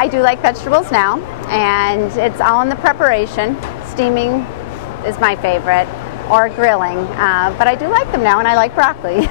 I do like vegetables now, and it's all in the preparation. Steaming is my favorite, or grilling, but I do like them now, and I like broccoli.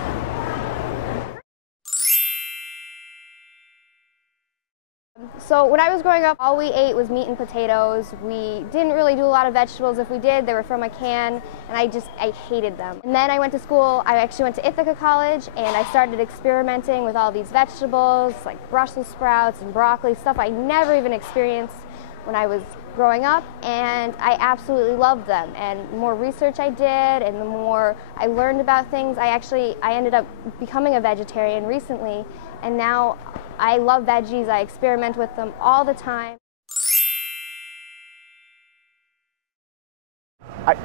So when I was growing up, all we ate was meat and potatoes. We didn't really do a lot of vegetables. If we did, they were from a can, and I hated them. And then I went to school. I actually went to Ithaca College, and I started experimenting with all these vegetables, like Brussels sprouts and broccoli, stuff I never even experienced when I was growing up, and I absolutely loved them. And the more research I did, and the more I learned about things, I ended up becoming a vegetarian recently, and now I love veggies. I experiment with them all the time.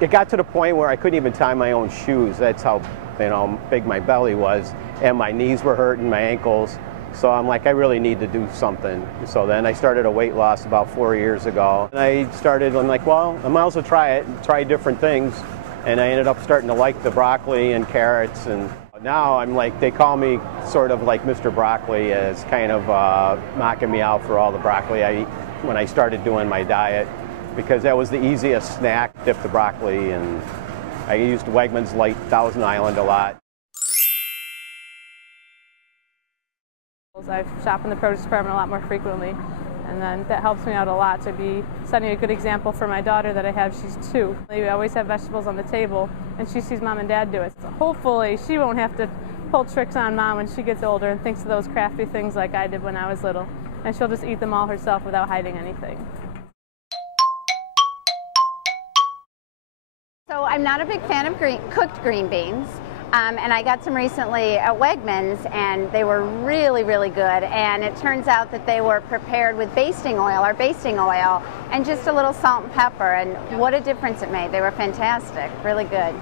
It got to the point where I couldn't even tie my own shoes. That's how big my belly was, and my knees were hurting, my ankles. So I'm like, I really need to do something. So then I started a weight loss about 4 years ago. And I'm like, well, I might as well try it, try different things. And I ended up starting to like the broccoli and carrots. And now I'm like, they call me sort of like Mr. Broccoli, as kind of knocking me out for all the broccoli I eat when I started doing my diet, because that was the easiest snack, dip the broccoli. And I used Wegmans Light Thousand Island a lot. I shop in the produce department a lot more frequently, and then that helps me out a lot to be setting a good example for my daughter that I have. She's 2. We always have vegetables on the table, and she sees Mom and Dad do it. So hopefully she won't have to pull tricks on Mom when she gets older and thinks of those crafty things like I did when I was little, and she'll just eat them all herself without hiding anything. So I'm not a big fan of cooked green beans. And I got some recently at Wegmans, and they were really, really good. And it turns out that they were prepared with our basting oil, and just a little salt and pepper. And what a difference it made. They were fantastic, really good.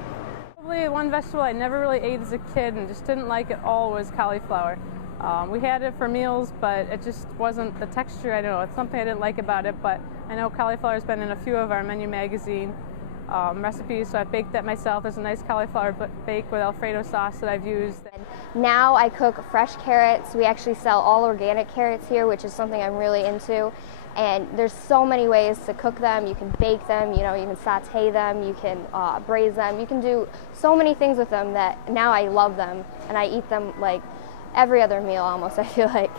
Probably one vegetable I never really ate as a kid and just didn't like at all was cauliflower. We had it for meals, but it just wasn't the texture. I don't know, it's something I didn't like about it, but I know cauliflower has been in a few of our menu magazine recipes, so I baked that myself. There's a nice cauliflower bake with Alfredo sauce that I've used. Now I cook fresh carrots. We actually sell all organic carrots here, which is something I'm really into. And there's so many ways to cook them. You can bake them, you can saute them, you can braise them. You can do so many things with them that now I love them, and I eat them like every other meal almost, I feel like.